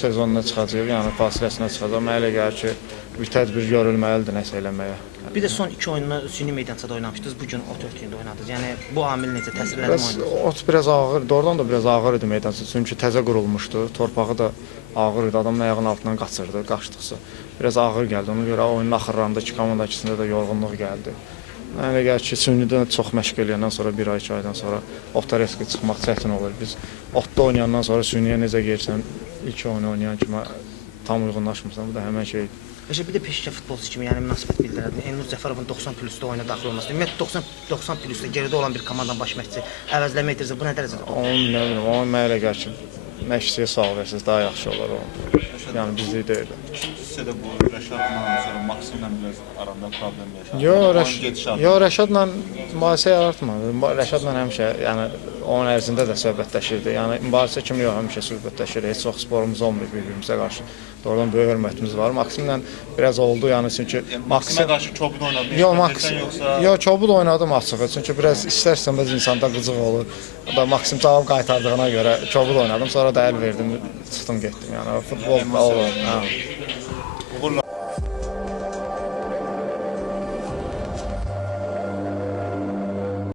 sezonuna çıxacaq, yəni fasiləsinə çıxacaq. Mənə elə gəlir ki, bir tədbir görülməlidir nəsə eləməyə. Bir də son 2 oyununu süni meydançada oynamışdınız. Bu gün ot örtüyündə oynadınız. Yəni bu amil necə təsir elədi oyuna? Ot biraz ağır, doğrudan da biraz ağır idi meydança. Çünki təzə qurulmuşdu. Torpağı da ağır idi. Adamın ayağının altından qaçırdı, qaçdıqsa. Biraz ağır gəldi. Ona görə oyunun axırlarında iki komanda ikisində də yorğunluq gəldi. Mənə elə gəlir ki, sünidə çox məşq eləyəndən sonra, 1 ay, 2 aydan sonra otda riskə çıxmaq çətin olur. Biz otda oynayandan sonra süniyə necə gəlsən, ilk oyunu oynayan kimi tam uyğunlaşmırsan. Bu da həmən şey. Bir də peşəkar futbolçu kimi yəni münasibət bildirərdin. Elnur Cəfərovun 90 plusda oyuna daxil olması. Ümumiyyətlə 90 plusda geridə olan bir komandanın baş məşqçisi əvəzləmə edirsə bu nə dərəcədə olur? Onu nə bilim, onu mənə elə gəlir ki, məşqçiyə sağ versiniz, daha yaxşı olar o. Yəni bizlik deyil. İkinci hissədə bu Rəşadla sonra Maksimlə biraz aranda problem yaşadı. Rəşadla mübahisə yaratmadı. Rəşadla həmişə, yəni onun ərzində də söhbətləşirdi. Yəni mübahisə kimi yox, həmişə söhbətləşirdi. Heç çox sporumuz olmayıb bir-birimizə qarşı. Doğrudan böyük hörmətimiz var. Maksimlə biraz oldu, yəni çünki Maksimə qarşı kobud oynadı. Yox, kobud oynadım açığı. Çünki biraz istər-istəməz insanda qıcıq olur. Da Maksim cavab qaytardığına görə kobud oynadım. Sonra da əl verdim, çıxdım getdim. Yəni futbol olur.